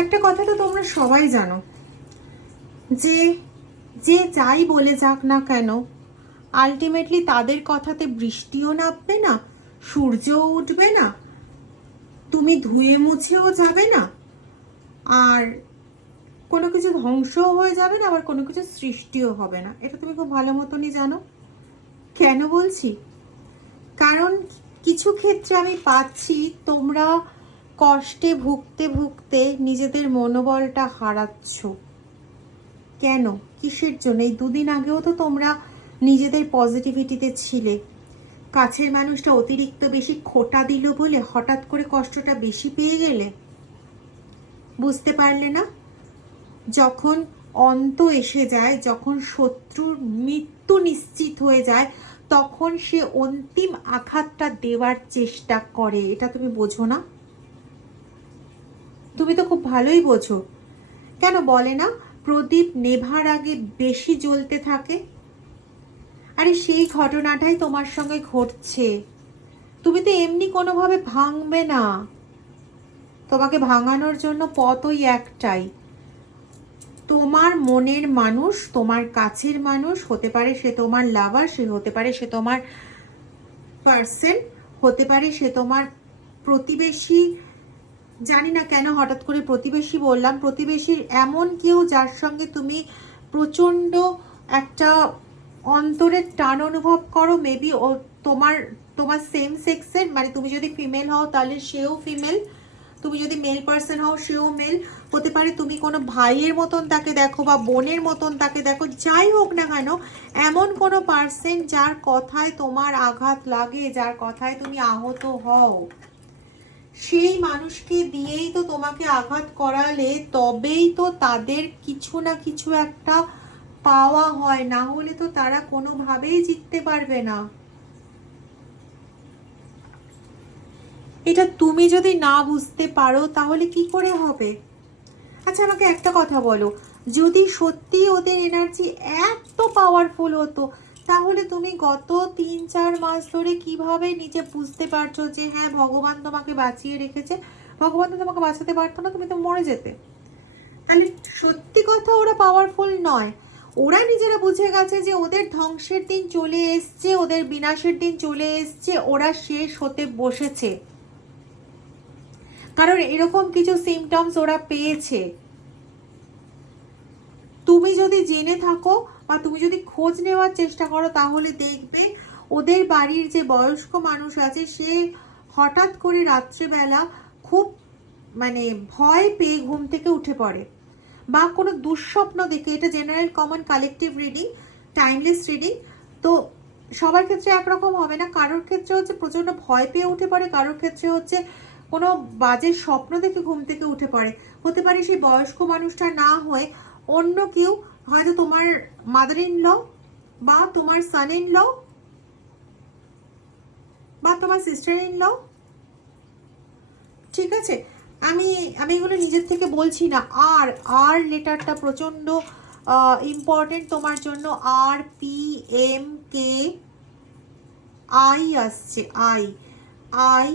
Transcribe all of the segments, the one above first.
একটা কথা তো তোমরা সবাই জানো যে যে যাই বলে যাক না কেন, আলটিমেটলি তাদের কথাতে বৃষ্টিও নামবে না, সূর্যও উঠবে না, তুমি ধুয়ে মুছেও যাবে না, আর কোনো কিছু ধ্বংসও হয়ে যাবে না, আবার কোনো কিছু সৃষ্টিও হবে না। এটা তুমি খুব ভালো মতনই জানো। কেন বলছি? কারণ কিছু ক্ষেত্রে আমি পাচ্ছি তোমরা কষ্টে ভুগতে ভুগতে নিজেদের মনোবলটা হারাচ্ছ। কেন? কিসের জন্য? এই দুদিন আগেও তো তোমরা নিজেদের পজিটিভিটিতে ছিলে। কাছের মানুষটা অতিরিক্ত বেশি খোঁটা দিল বলে হঠাৎ করে কষ্টটা বেশি পেয়ে গেলে। বুঝতে পারলে না? যখন অন্ত এসে যায়, যখন শত্রুর মৃত্যু নিশ্চিত হয়ে যায়, তখন সে অন্তিম আঘাতটা দেওয়ার চেষ্টা করে। এটা তুমি বোঝো না? তুমি তো খুব ভালোই বোঝো। কেন বলে না, প্রদীপ নেভার আগে বেশি জ্বলতে থাকে? আরে সেই ঘটনাটাই তোমার সঙ্গে ঘটছে। তুমি তো এমনি কোনোভাবে ভাঙবে না। তোমাকে ভাঙানোর জন্য পথ ওই একটাই। তোমার মনের মানুষ, তোমার কাছের মানুষ, হতে পারে সে তোমার লাভার, সে হতে পারে সে তোমার পার্সন, হতে পারে সে তোমার প্রতিবেশী। জানি না কেন হঠাৎ করে প্রতিবেশী বললাম। প্রতিবেশীর এমন কেউ যার সঙ্গে তুমি প্রচণ্ড একটা অন্তরের টান অনুভব করো। মেবি ও তোমার তোমার সেম সেক্সের, মানে তুমি যদি ফিমেল হও তাহলে সেও ফিমেল, তুমি যদি মেল পার্সন হও সেও মেল। হতে পারে তুমি কোনো ভাইয়ের মতন তাকে দেখো বা বোনের মতন তাকে দেখো। যাই হোক না কেন, এমন কোনো পার্সন যার কথায় তোমার আঘাত লাগে, যার কথায় তুমি আহত হও, সেই মানুষকে দিয়েই তো তোমাকে আঘাত করালে তবেই তো তাদের কিছু না কিছু একটা পাওয়া হয়। না হলে তো তারা কোনোভাবেই জিততে পারবে না। এটা তুমি যদি না বুঝতে পারো তাহলে কি করে হবে? আচ্ছা আমাকে একটা কথা বলো, যদি সত্যি ওদের এনার্জি এত পাওয়ারফুল হতো, তাহলে তুমি গত 3-4 মাস ধরে কিভাবে নিজে বুঝতে পারছো যে হ্যাঁ ভগবান তোমাকে বাঁচিয়ে রেখেছে? ভগবান তো তোমাকে বাঁচাতে পারতো না, তুমি তো মরে যেতে। তাহলে সত্যি কথা ওরা পাওয়ারফুল নয়। ওরা নিজেরা বুঝে গেছে যে ওদের ধ্বংসের দিন চলে এসছে, ওদের বিনাশের দিন চলে এসছে, ওরা শেষ হতে বসেছে। কারণ এরকম কিছু সিমটমস ওরা পেয়েছে। তুমি যদি জেনে থাকো বা তুমি যদি খোঁজ নেওয়ার চেষ্টা করো তাহলে দেখবে ওদের বাড়ির যে বয়স্ক মানুষ আছে সে হঠাৎ করে রাত্রিবেলা খুব মানে ভয় পেয়ে ঘুম থেকে উঠে পড়ে, বা কোনো দুঃস্বপ্ন দেখে। এটা general common collective reading, timeless reading. তো সবার ক্ষেত্রে একরকম হবে না। কারোর ক্ষেত্রে হচ্ছে প্রচণ্ড ভয় পেয়ে উঠে পড়ে, কারোর ক্ষেত্রে হচ্ছে কোনো বাজে স্বপ্ন দেখে ঘুম থেকে উঠে পড়ে। হতে পারে সেই বয়স্ক মানুষটা না হয়ে অন্য কেউ, হয়তো তোমার মাদার ইন ল বা তোমার সান ইন ল বা তোমার সিস্টার ইন ল। ঠিক আছে, আমি আমি এগুলো নিজের থেকে বলছি না। আর আর লেটারটা প্রচণ্ড ইম্পর্টেন্ট তোমার জন্য। আর পি এম কে আই আসছে, আই আই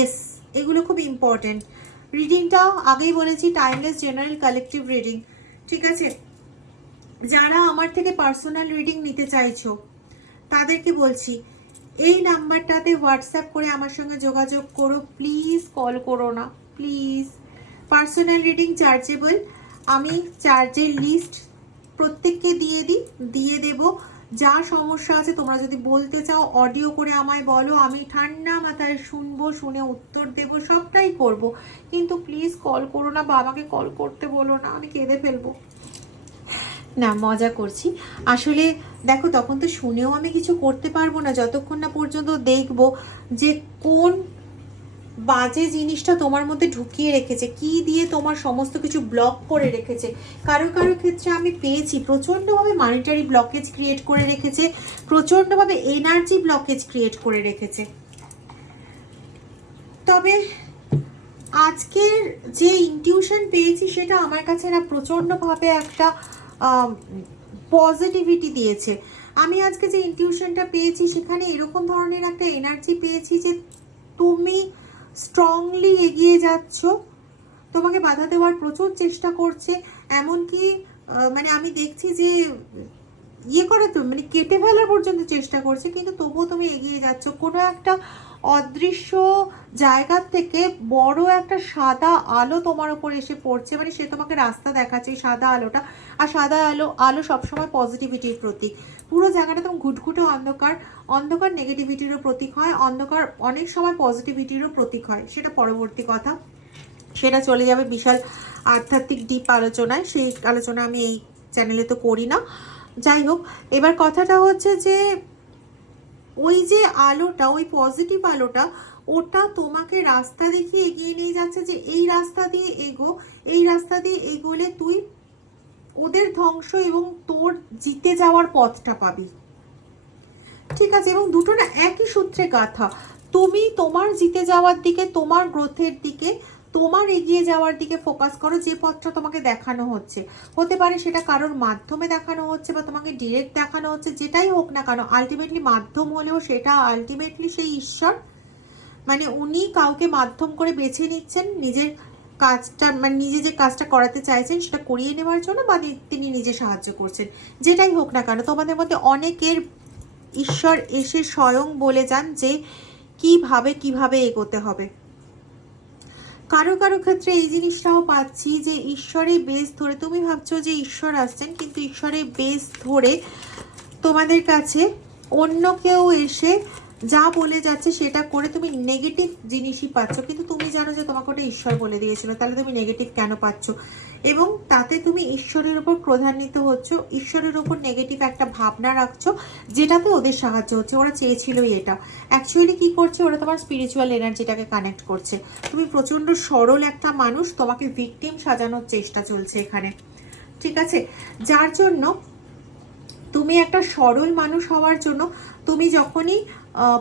এস, এগুলো খুব ইম্পর্টেন্ট। রিডিংটা আগেই বলেছি টাইমলেস জেনারেল কালেকটিভ রিডিং। ঠিক আছে, যারা আমার থেকে পার্সোনাল রিডিং নিতে চাইছো তাদেরকে বলছি এই নাম্বারটাতে হোয়াটসঅ্যাপ করে আমার সঙ্গে যোগাযোগ করো। প্লিজ কল করো না, প্লিজ। Personal reading chargeable. আমি চার্জের লিস্ট প্রত্যেককে দিয়ে দেব। যা সমস্যা আছে তোমরা যদি বলতে চাও অডিও করে আমায় বলো, আমি ঠান্ডা মাথায় শুনবো, শুনে উত্তর দেব, সবটাই করব। কিন্তু প্লিজ কল করো না বা আমাকে কল করতে বলো না, আমি কেঁদে ফেলবো। না, মজা করছি। আসলে দেখো তখন তো শুনেও আমি কিছু করতে পারবো না যতক্ষণ না পর্যন্ত দেখব যে কোন বাজে জিনিসটা তোমার মধ্যে ঢুকিয়ে রেখেছে, কি দিয়ে তোমার সমস্ত কিছু ব্লক করে রেখেছে। কারো কারো ক্ষেত্রে আমি পেয়েছি প্রচণ্ডভাবে মানিটারি ব্লকেজ ক্রিয়েট করে রেখেছে, প্রচণ্ডভাবে এনার্জি ব্লকেজ ক্রিয়েট করে রেখেছে। তবে আজকের যে ইনটিউশন পেয়েছি সেটা আমার কাছে না প্রচণ্ডভাবে একটা পজিটিভিটি দিয়েছে। আমি আজকে যে ইনটিউশনটা পেয়েছি সেখানে এরকম ধরনের একটা এনার্জি পেয়েছি যে তুমি স্ট্রংলি এগিয়ে যাচ্ছ, তোমাকে বাধা দেওয়ার প্রচুর চেষ্টা করছে, এমনকি মানে আমি দেখছি যে ইয়ে করে তো মানে কেটে ফেলার পর্যন্ত চেষ্টা করছে, কিন্তু তবুও তুমি এগিয়ে যাচ্ছ। কোনো একটা অদৃশ্য জায়গার থেকে বড় একটা সাদা আলো তোমার উপর এসে পড়ছে, মানে সে তোমাকে রাস্তা দেখাচ্ছে এই সাদা আলোটা। আর সাদা আলো আলো সবসময় পজিটিভিটির প্রতীক। পুরো জায়গাটা তোমার ঘুটঘুটে অন্ধকার, অন্ধকার নেগেটিভিটিরও প্রতীক হয়, অন্ধকার অনেক সময় পজিটিভিটিরও প্রতীক হয়, সেটা পরবর্তী কথা, সেটা চলে যাবে বিশাল আধ্যাত্মিক ডিপ আলোচনায়, সেই আলোচনা আমি এই চ্যানেলে তো করি না। যাই হোক, এবার কথাটা হচ্ছে যে ওই যে আলোটা, ওই পজিটিভ আলোটা, ওটা তোমাকে রাস্তা দেখিয়ে এগিয়ে নিয়ে যাচ্ছে যে এই রাস্তা দিয়ে এগো, এই রাস্তা দিয়ে এগোলে তুই ওদের ধ্বংস এবং তোর জিতে যাওয়ার পথটা পাবি। ঠিক আছে, এবং দুটো না একই সূত্রে গাঁথা। তুমি তোমার জিতে যাওয়ার দিকে, তোমার গ্রোথের দিকে, তোমার এগিয়ে যাওয়ার দিকে ফোকাস করো। যে পথটা তোমাকে দেখানো হচ্ছে, হতে পারে সেটা কারোর মাধ্যমে দেখানো হচ্ছে বা তোমাকে ডিরেক্ট দেখানো হচ্ছে, যেটাই হোক না কেন, আলটিমেটলি মাধ্যম হলেও সেটা আলটিমেটলি সেই ঈশ্বর, মানে উনি কাউকে মাধ্যম করে বেছে নিচ্ছেন নিজের কাজটা, মানে নিজে যে কাজটা করাতে চাইছেন সেটা করিয়ে নেওয়ার জন্য, বা তিনি নিজে সাহায্য করছেন। যেটাই হোক না কেন, তোমাদের মধ্যে অনেকের ঈশ্বর এসে স্বয়ং বলে যান যে কিভাবে এগোতে হবে। কারো কারো ক্ষেত্রে এই জিনিসটাও পাচ্ছি যে ঈশ্বরের বেস ধরে, তুমি ভাবছো যে ঈশ্বর আসছেন, কিন্তু ঈশ্বরের বেস ধরে তোমাদের কাছে অন্য কেউ এসে যা বলে যাচ্ছে সেটা করে তুমি নেগেটিভ জিনিসই পাচ্ছ, কিন্তু তুমি জানো যে তোমাকে ওটা ঈশ্বর বলে দিয়েছিল, তাহলে তুমি নেগেটিভ কেন পাচ্ছ? এবং তাতে তুমি ঈশ্বরের ওপর ক্রোধান্বিত হচ্ছ, ঈশ্বরের ওপর নেগেটিভ একটা ভাবনা রাখছো, যেটাতে ওদের সাহায্য হচ্ছে। ওরা চেয়েছিলই এটা। অ্যাকচুয়ালি কি করছে, ওরা তোমার স্পিরিচুয়াল এনার্জিটাকে কানেক্ট করছে। তুমি প্রচণ্ড সরল একটা মানুষ, তোমাকে ভিকটিম সাজানোর চেষ্টা চলছে এখানে। ঠিক আছে, যার জন্য তুমি একটা সরল মানুষ হওয়ার জন্য তুমি যখনই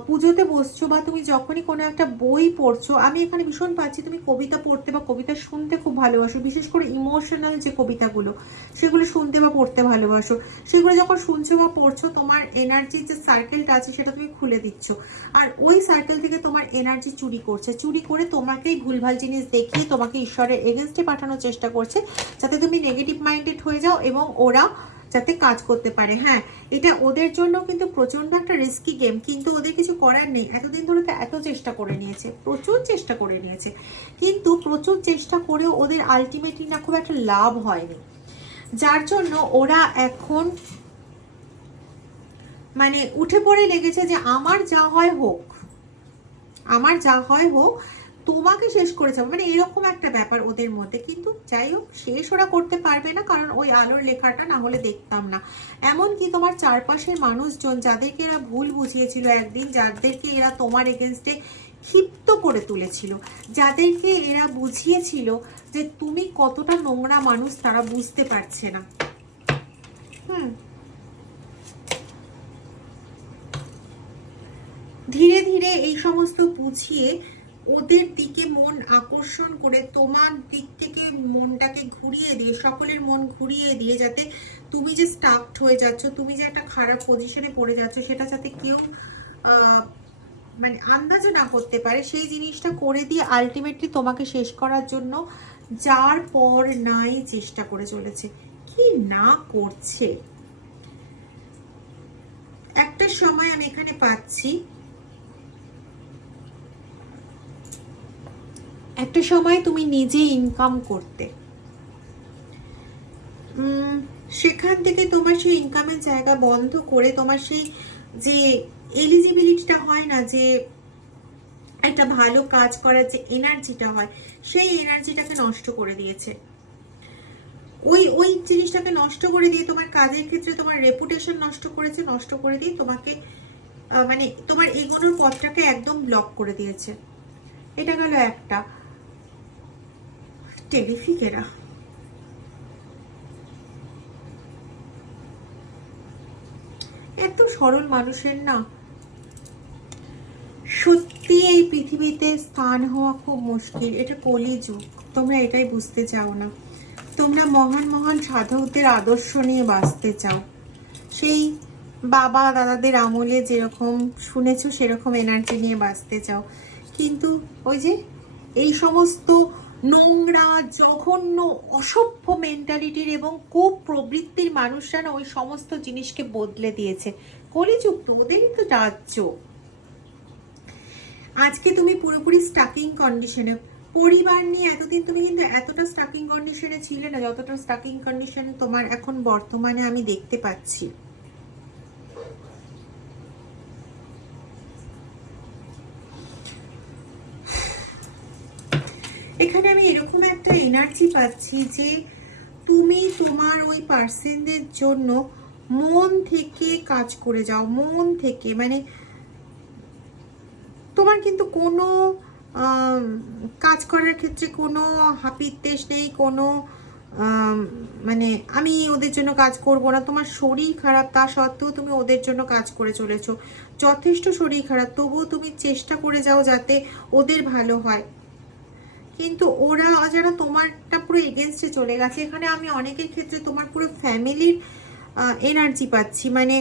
পুজোতে বসছো বা তুমি যখনই কোনো একটা বই পড়ছো, আমি এখানে ভীষণ পাচ্ছি তুমি কবিতা পড়তে বা কবিতা শুনতে খুব ভালোবাসো, বিশেষ করে ইমোশনাল যে কবিতাগুলো সেগুলো শুনতে বা পড়তে ভালোবাসো। সেগুলো যখন শুনছো বা পড়ছো, তোমার এনার্জির যে সার্কেলটা আছে সেটা তুমি খুলে দিচ্ছ, আর ওই সার্কেল থেকে তোমার এনার্জি চুরি করছে, চুরি করে তোমাকেই ভুলভাল জিনিস দেখিয়ে তোমাকে ঈশ্বরের এগেনস্টে পাঠানোর চেষ্টা করছে, যাতে তুমি নেগেটিভ মাইন্ডেড হয়ে যাও এবং ওরা যাতে কাজ করতে পারে। হ্যাঁ, এটা ওদের জন্য কিন্তু প্রচন্ড একটা রিস্কি গেম, কিন্তু ওদের কিছু করার নেই। এতদিন ধরে তো এত চেষ্টা করে নিয়েছে, প্রচুর চেষ্টা করে নিয়েছে, কিন্তু প্রচুর চেষ্টা করেও ওদের আলটিমেটলি না খুব একটা লাভ হয়নি, যার জন্য ওরা এখন মানে উঠে পড়ে লেগেছে যে আমার যা হয় হোক, আমার যা হয় হোক, তোমাকে শেষ করে যাবো, মানে এরকম একটা ব্যাপার ওদের মধ্যে। কিন্তু যাই হোক, শেষ ওরা করতে পারবে না, কারণ ওই আলোর লেখাটা না হলে দেখতাম না। এমনকি তোমার চারপাশের মানুষজন যাদেরকে এরা ভুল বুঝিয়েছিল একদিন, যাদেরকে এরা তোমার এগেনস্টে ক্ষিপ্ত করে তুলেছিল, যাদেরকে এরা বুঝিয়েছিল যে তুমি কতটা নোংরা মানুষ, তারা বুঝতে পারছে না। ধীরে ধীরে এই সমস্ত বুঝিয়ে ওদের দিকে মন আকর্ষণ করে, তোমার দিক থেকে মনটাকে ঘুরিয়ে দিয়ে, সকলের মন ঘুরিয়ে দিয়ে, যাতে তুমি যে স্টাকড হয়ে যাচ্ছ, তুমি যে একটা খারাপ পজিশনে পড়ে যাচ্ছ, সেটা যাতে কেউ মানে আন্দাজও না করতে পারে, সেই জিনিসটা করে দিয়ে আলটিমেটলি তোমাকে শেষ করার জন্য যার পর নাই চেষ্টা করে চলেছে। কি না করছে! একটা সময় আমি এখানে পাচ্ছি, একটা সময় তুমি নিজে ইনকাম করতে, সেখান থেকে তোমার সেই ইনকামের জায়গা বন্ধ করে তোমার সেই যে এলিজিবিলিটিটা হয় না, যে একটা ভালো কাজ করার যে এনার্জিটা হয়, সেই এনার্জিটাকে নষ্ট করে দিয়েছে। ওই জিনিসটাকে নষ্ট করে দিয়ে তোমার কাজের ক্ষেত্রে তোমার রেপুটেশন নষ্ট করেছে, নষ্ট করে দিয়ে তোমাকে মানে তোমার এগোনোর পথটাকে একদম ব্লক করে দিয়েছে। এটা গেল একটা। টেলিফিকেরা এত সরল মানুষের না সত্যি এই পৃথিবীতে স্থান হওয়া খুব মুশকিল। এটা কলিযুগ, তোমরা এটাই বুঝতে চাও না। তোমরা মহান মহান সাধকদের আদর্শ নিয়ে বাঁচতে চাও, সেই বাবা দাদাদের আমলে যেরকম শুনেছো সেরকম এনার্জি নিয়ে বাঁচতে চাও, কিন্তু ওই যে এই সমস্ত নোংরা, জঘন্য, অসভ্য মেন্টালিটির এবং খুব প্রবৃত্তির মানুষরা না ওই সমস্ত জিনিসকে বদলে দিয়েছে। কলিযুগ তো, ওদেরই তো রাজ্য। আজকে তুমি পুরোপুরি স্টাকিং কন্ডিশনে, পরিবার নিয়ে এতদিন তুমি কিন্তু এতটা স্টাকিং কন্ডিশনে ছিলে না যতটা স্টাকিং কন্ডিশনে তোমার এখন বর্তমানে আমি দেখতে পাচ্ছি। এখানে আমি এরকম একটা এনার্জি পাচ্ছি যে তুমি তোমার ওই পার্সনদের জন্য মন থেকে কাজ করে যাও, মন থেকে। মানে তোমার কিন্তু কোনো কাজ করার ক্ষেত্রে কোনো হাপিত্যেশ নেই, কোনো মানে আমি ওদের জন্য কাজ করব না। তোমার শরীর খারাপ, তা সত্ত্বেও তুমি ওদের জন্য কাজ করে চলেছো। যথেষ্ট শরীর খারাপ, তবুও তুমি চেষ্টা করে যাও যাতে ওদের ভালো হয়। কিন্তু ওরা যারা তোমারটা পুরো এগেনস্টে চলে গেছে, এখানে আমি অনেকের ক্ষেত্রে তোমার পুরো ফ্যামিলির এনার্জি পাচ্ছি। মানে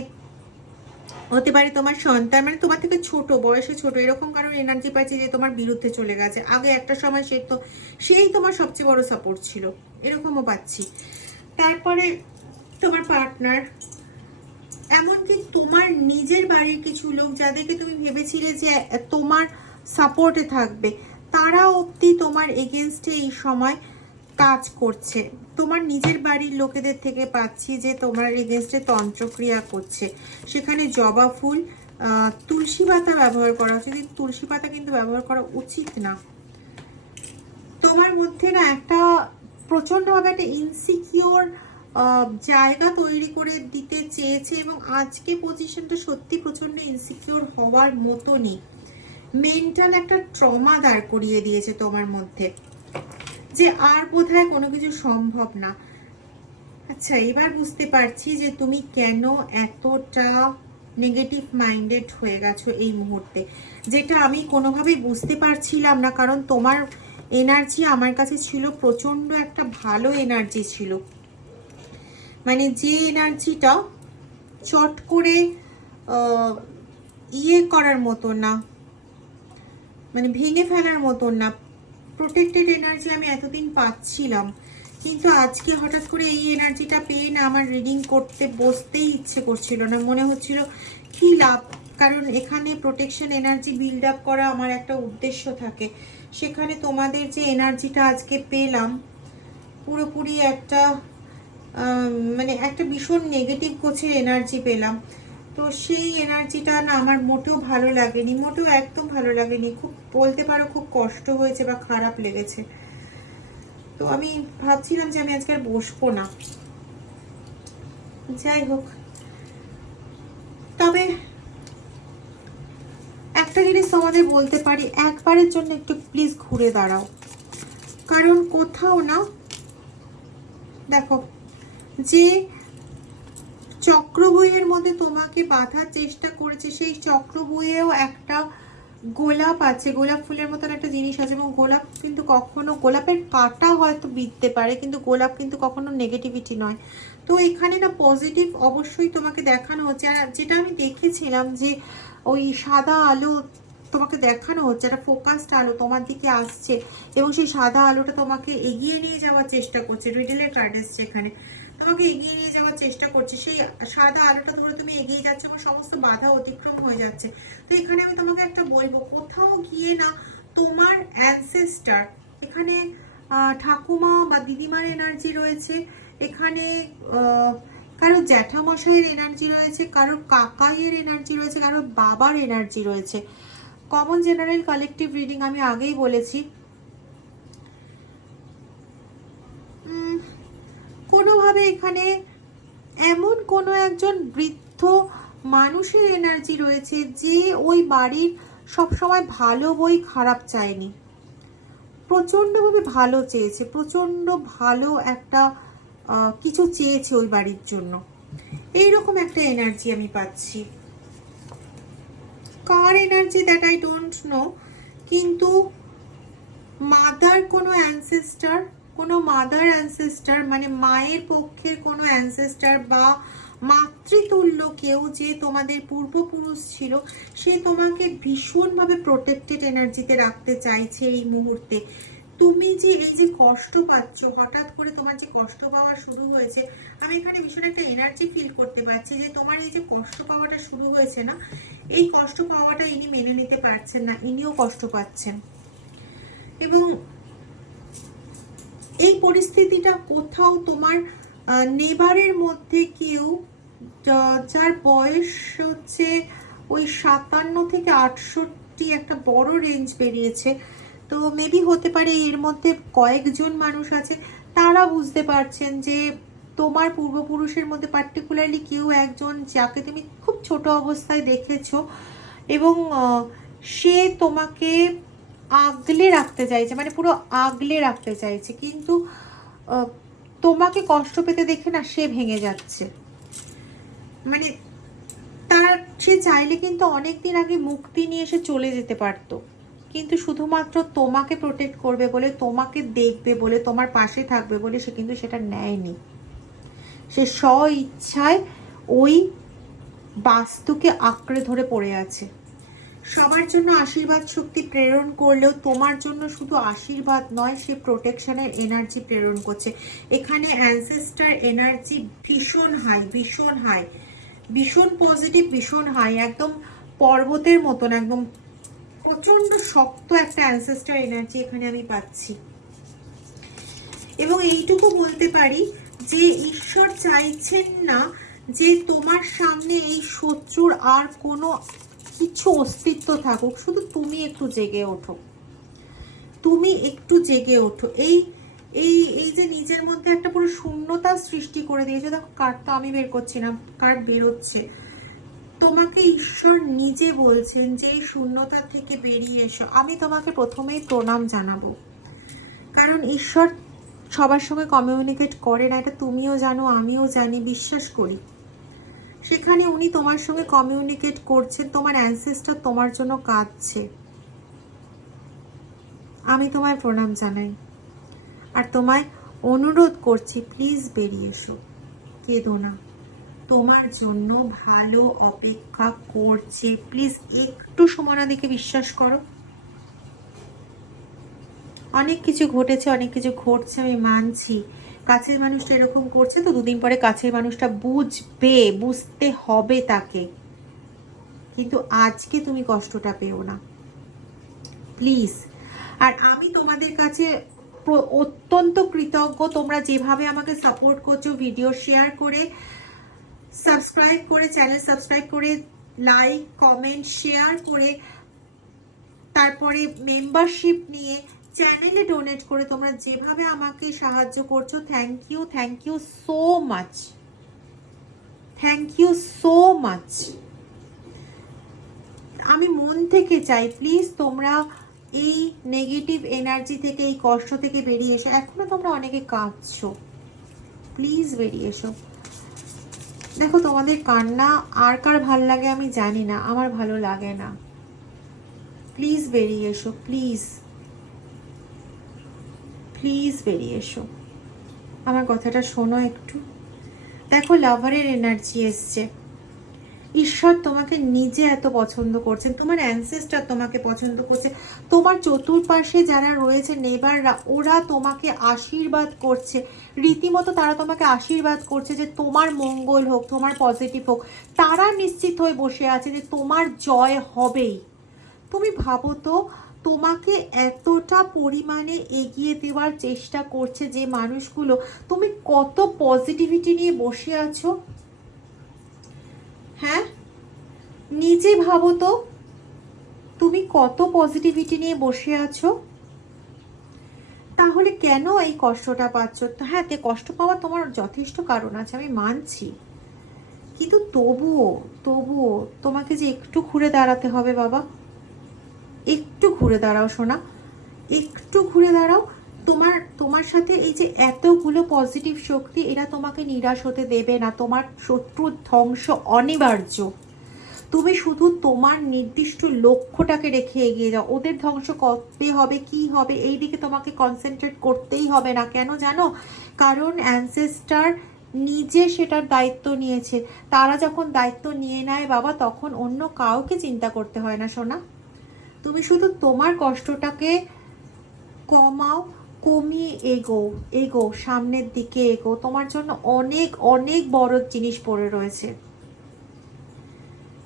হতে পারে তোমার সন্তান, মানে তোমার থেকে ছোট, বয়সে ছোট, এরকম কারোর এনার্জি পাচ্ছি যে তোমার বিরুদ্ধে চলে গেছে। আগে একটা সময় সেই তোমার সবচেয়ে বড় সাপোর্ট ছিল, এরকমও পাচ্ছি। তারপরে তোমার পার্টনার, এমনকি তোমার নিজের বাড়ির কিছু লোক যাদেরকে তুমি ভেবেছিলে যে তোমার সাপোর্টে থাকবে, তারা অবধি তোমার এগেনস্টে এই সময় কাজ করছে। তোমার নিজের বাড়ির লোকেদের থেকে পাচ্ছি যে তোমার এগেনস্টে তন্ত্রক্রিয়া করছে। সেখানে জবা ফুল, তুলসী পাতা ব্যবহার করা উচিত। তুলসী পাতা কিন্তু ব্যবহার করা উচিত না। তোমার মধ্যে না একটা প্রচণ্ডভাবে একটা ইনসিকিওর জায়গা তৈরি করে দিতে চেয়েছে, এবং আজকে পজিশনটা সত্যি প্রচণ্ড ইনসিকিওর হওয়ার মতনই। মেন্টাল একটা ট্রমা দাঁড় করিয়ে দিয়েছে তোমার মধ্যে, যে আর বোধহয় কোনো কিছু সম্ভব না। আচ্ছা, এবার বুঝতে পারছি যে তুমি কেন এতটা নেগেটিভ মাইন্ডেড হয়ে গেছো এই মুহূর্তে, যেটা আমি কোনোভাবেই বুঝতে পারছিলাম না। কারণ তোমার এনার্জি আমার কাছে ছিল প্রচণ্ড একটা ভালো এনার্জি ছিল। মানে যে এনার্জিটা চট করে ইয়ে করার মতো না, মানে ভেঙে ফেলার মতো না, প্রোটেক্টেড এনার্জি আমি এতদিন পাচ্ছিলাম। কিন্তু আজকে হঠাৎ করে এই এনার্জিটা পেয়ে না আমার রিডিং করতে বসতেই ইচ্ছে করছিল না। মনে হচ্ছিল কি লাভ, কারণ এখানে প্রোটেকশন এনার্জি বিল্ড আপ করা আমার একটা উদ্দেশ্য থাকে। সেখানে তোমাদের যে এনার্জিটা আজকে পেলাম, পুরোপুরি একটা মানে একটা ভীষণ নেগেটিভ কোচের এনার্জি পেলাম। তো সেই এনার্জিটা না আমার মোটেও ভালো লাগেনি, মোটেও একদম ভালো লাগেনি। খুব বলতে পারো খুব কষ্ট হয়েছে বা খারাপ লেগেছে। তো আমি ভাবছিলাম যে আমি আজকে আর বসবো না। যাই হোক, তবে একটা জিনিস তোমাদের বলতে পারি, একবারের জন্য একটু প্লিজ ঘুরে দাঁড়াও। কারণ কোথাও না, দেখো যে চক্রবইয়ের মধ্যে তোমাকে বাঁধার চেষ্টা করেছে, সেই চক্রবইয়েও একটা গোলাপ আছে, গোলাপ ফুলের মতন একটা জিনিস আছে। এবং গোলাপ কিন্তু কখনো, গোলাপের কাঁটা হয়তো বিঁধতে পারে, কিন্তু গোলাপ কিন্তু কখনো নেগেটিভিটি নয়। তো এখানে না পজিটিভ অবশ্যই তোমাকে দেখানো হচ্ছে। আর যেটা আমি দেখেছিলাম যে ওই সাদা আলো তোমাকে দেখানো হচ্ছে, একটা ফোকাসড আলো তোমার দিকে আসছে, এবং সেই সাদা আলোটা তোমাকে এগিয়ে নিয়ে যাওয়ার চেষ্টা করছে। রিডেলের কার্ড এসছে এখানে, তোমাকে এগিয়ে নিয়ে যাওয়ার চেষ্টা করছে। সেই সাদা আলোটা ধরে তুমি এগিয়ে যাচ্ছ এবং সমস্ত বাধা অতিক্রম হয়ে যাচ্ছে। তো এখানে আমি তোমাকে একটা বলবো, কোথাও গিয়ে না তোমার অ্যানসেস্টার, এখানে ঠাকুমা বা দিদিমার এনার্জি রয়েছে, এখানে কারো জ্যাঠামশাইয়ের এনার্জি রয়েছে, কারোর কাকাইয়ের এনার্জি রয়েছে, কারোর বাবার এনার্জি রয়েছে। কমন জেনারেল কালেকটিভ রিডিং আমি আগেই বলেছি। কোনোভাবে এখানে এমন কোনো একজন বৃদ্ধ মানুষের এনার্জি রয়েছে যে ওই বাড়ির সবসময় ভালো বই খারাপ চায়নি, প্রচণ্ডভাবে ভালো চেয়েছে, প্রচণ্ড ভালো একটা কিছু চেয়েছে ওই বাড়ির জন্য। এইরকম একটা এনার্জি আমি পাচ্ছি। কার energy that I don't know, কিন্তু মাদার কোনো অ্যানসেস্টার, কোনো মাদার অ্যানসেস্টার, মানে মায়ের পক্ষের কোনো অ্যানসেস্টার বা মাতৃতুল্য কেউ যে তোমাদের পূর্বপুরুষ ছিল, সে তোমাকে ভীষণভাবে প্রোটেক্টেড এনার্জিতে রাখতে চাইছে এই মুহূর্তে। তুমি যে এই যে কষ্ট পাচ্ছ, হঠাৎ করে তোমার যে কষ্ট পাওয়া শুরু হয়েছে, আমি এখানে ভীষণ একটা এনার্জি ফিল করতে পারছি যে তোমার এই যে কষ্ট পাওয়াটা শুরু হয়েছে না, এই কষ্ট পাওয়াটা ইনি মেনে নিতে পারছেন না, ইনিও কষ্ট পাচ্ছেন। এবং এই পরিস্থিতিটা কোথাও তোমার নেবারের মধ্যে কেউ, যার বয়স হচ্ছে ওই 57 থেকে 68, একটা বড় রেঞ্জ বেরিয়েছে, তো মেবি হতে পারে এর মধ্যে কয়েকজন মানুষ আছে, তারা বুঝতে পারছেন যে তোমার পূর্বপুরুষের মধ্যে পার্টিকুলারলি কেউ একজন যাকে তুমি খুব ছোট অবস্থায় দেখেছো, এবং সে তোমাকে আগলে রাখতে চাইছে, মানে পুরো আগলে রাখতে চাইছে, কিন্তু তোমাকে কষ্ট পেতে দেখে না সে ভেঙে যাচ্ছে। মানে সে চাইলে কিন্তু অনেক দিন আগে মুক্তি নিয়ে এসে চলে যেতে পারতো, কিন্তু শুধুমাত্র তোমাকে প্রোটেক্ট করবে বলে, তোমাকে দেখবে বলে, তোমার পাশে থাকবে বলে সে কিন্তু সেটা নেয়নি। সে স্ব ইচ্ছায় ওই বাস্তুকে আঁকড়ে ধরে পড়ে আছে। সবার জন্য আশীর্বাদ শক্তি প্রেরণ করলেও তোমার জন্য শুধু আশীর্বাদ নয়, সে প্রোটেকশনের এনার্জি প্রেরণ করছে। এখানে অ্যানসেস্টার এনার্জি ভীষণ হাই, ভীষণ হাই, ভীষণ পজিটিভ, ভীষণ হাই, একদম পর্বতের মতন, একদম প্রচন্ড শক্ত একটা অ্যানসেস্টার এনার্জি এখানে আমি পাচ্ছি। এবং এইটুকু বলতে পারি যে ঈশ্বর চাইছেন না যে তোমার সামনে এই শত্রুর আর কোনো কিছু অস্তিত্ব থাকুক, শুধু তুমি একটু জেগে ওঠো, তুমি একটু জেগে ওঠো। এই এই এই যে নিজের মধ্যে একটা পুরো শূন্যতা সৃষ্টি করে দিয়েছে, দেখো কার্ডটা আমি বের করছি না, কার্ড বেরোচ্ছে, তোমাকে ঈশ্বর নিজে বলছেন যে এই শূন্যতা থেকে বেরিয়ে এসো। আমি তোমাকে প্রথমেই প্রণাম জানাবো, কারণ ঈশ্বর সবার সঙ্গে কমিউনিকেট করে না, এটা তুমিও জানো, আমিও জানি, বিশ্বাস করি। সেখানে উনি তোমার সঙ্গে কমিউনিকেট করছেন, তোমার অ্যানসেস্টার তোমার জন্য কাঁদছে। আমি তোমায় প্রণাম জানাই আর তোমায় অনুরোধ করছি, প্লিজ বেরিয়ে এসো, কেঁদো না, তোমার জন্য ভালো অপেক্ষা করছে। প্লিজ একটু সুমনাদিকে বিশ্বাস করো। অনেক কিছু ঘটেছে, অনেক কিছু ঘটছে, আমি মানছি। কাছের মানুষটা এরকম করছে তো দুদিন পরে কাছের মানুষটা বুঝবে, বুঝতে হবে তাকে, কিন্তু আজকে তুমি কষ্টটা পেও না প্লিজ। আর আমি তোমাদের কাছে অত্যন্ত কৃতজ্ঞ, তোমরা যেভাবে আমাকে সাপোর্ট করছো, ভিডিও শেয়ার করে, সাবস্ক্রাইব করে, চ্যানেল সাবস্ক্রাইব করে, লাইক কমেন্ট শেয়ার করে, তারপরে মেম্বারশিপ নিয়ে, চ্যানেলে ডোনেট করে তোমরা যেভাবে আমাকে সাহায্য করছো, thank you, thank you so much, thank you so much. আমি মন থেকে চাই প্লিজ তোমরা এই নেগেটিভ এনার্জি থেকে, এই কষ্ট থেকে বেরিয়ে এসো। এখনো তোমরা অনেকে কাঁদছো, প্লিজ বেরিয়ে এসো। দেখো তোমাদের কান্না আর কার ভাল লাগে আমি জানি না, আমার ভালো লাগে না। প্লিজ বেরিয়ে এসো, প্লিজ প্লিজ বেরিয়ে এসো, আমার কথাটা শোনো একটু। দেখো লাভারের এনার্জি এসছে, ঈশ্বর তোমাকে নিজে এত পছন্দ করছেন, তোমার অ্যানসেস্টার তোমাকে পছন্দ করছে, তোমার চতুর্পাশে যারা রয়েছে নেবাররা, ওরা তোমাকে আশীর্বাদ করছে, রীতিমতো তারা তোমাকে আশীর্বাদ করছে যে তোমার মঙ্গল হোক, তোমার পজিটিভ হোক। তারা নিশ্চিত হয়ে বসে আছে যে তোমার জয় হবেই। তুমি ভাবো তো, তোমাকে এতটা পরিমাণে এগিয়ে দেওয়ার চেষ্টা করছে যে মানুষগুলো, তুমি কত পজিটিভিটি নিয়ে বসে আছো। হ্যাঁ, নিজে ভাবো তো তুমি কত পজিটিভিটি নিয়ে বসে আছো, তাহলে কেন এই কষ্টটা পাচ্ছ? হ্যাঁ, কষ্ট পাওয়া তোমার যথেষ্ট কারণ আছে, আমি মানছি, কিন্তু তবুও তবুও তোমাকে যে একটু ঘুরে দাঁড়াতে হবে বাবা, একটু ঘুরে দাঁড়াও সোনা, একটু ঘুরে দাঁড়াও। তোমার সাথে এই যে এতগুলো পজিটিভ শক্তি, এরা তোমাকে নিরাশ হতে দেবে না। তোমার শত্রুর ধ্বংস অনিবার্য, তুমি শুধু তোমার নির্দিষ্ট লক্ষ্যটাকে রেখে এগিয়ে যাও। ওদের ধ্বংস কবে হবে, কি হবে, এই দিকে তোমাকে কনসেন্ট্রেট করতেই হবে না। কেন জানো? কারণ অ্যানসেস্টার নিজে সেটার দায়িত্ব নিয়েছে। তারা যখন দায়িত্ব নিয়ে নেয় বাবা, তখন অন্য কাউকে চিন্তা করতে হয় না সোনা। তুমি শুধু তোমার কষ্টটাকে কমাও, কমিয়ে এগো, এগো সামনের দিকে এগো। তোমার জন্য অনেক অনেক বড় জিনিস পড়ে রয়েছে।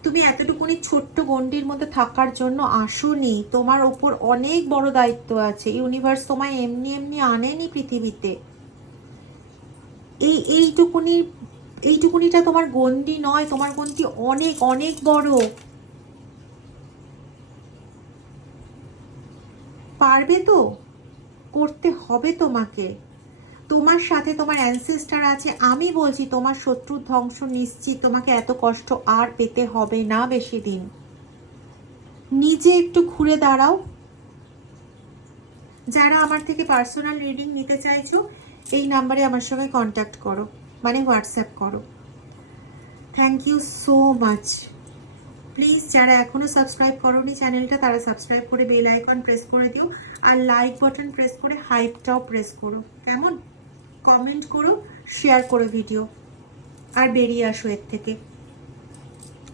তুমি এতটুকুনি ছোট্ট গণ্ডির মধ্যে থাকার জন্য আসোনি, তোমার ওপর অনেক বড় দায়িত্ব আছে। ইউনিভার্স তোমায় এমনি এমনি আনেনি পৃথিবীতে। এইটুকুনিটা তোমার গণ্ডি নয়, তোমার গণ্ডি অনেক অনেক বড়। পারবে তো, করতে হবে তোমাকে। তোমার সাথে তোমার অ্যানসেস্টার আছে। আমি বলছি তোমার শত্রুর ধ্বংস নিশ্চিত। তোমাকে এত কষ্ট আর পেতে হবে না বেশি দিন। নিজে একটু ঘুরে দাঁড়াও। যারা আমার থেকে পার্সোনাল রিডিং নিতে চাইছো, এই নাম্বারে আমার সঙ্গে কন্ট্যাক্ট করো, মানে হোয়াটসঅ্যাপ করো। Thank you so much. Please যারা এখনও সাবস্ক্রাইব করোনি চ্যানেলটা, তারা সাবস্ক্রাইব করে বেল আইকন প্রেস করে দিও, আর লাইক বাটন প্রেস করে হাইপটাও প্রেস করো। কেমন? কমেন্ট করো, শেয়ার করো ভিডিও, আর বেরিয়ে আসো এর থেকে।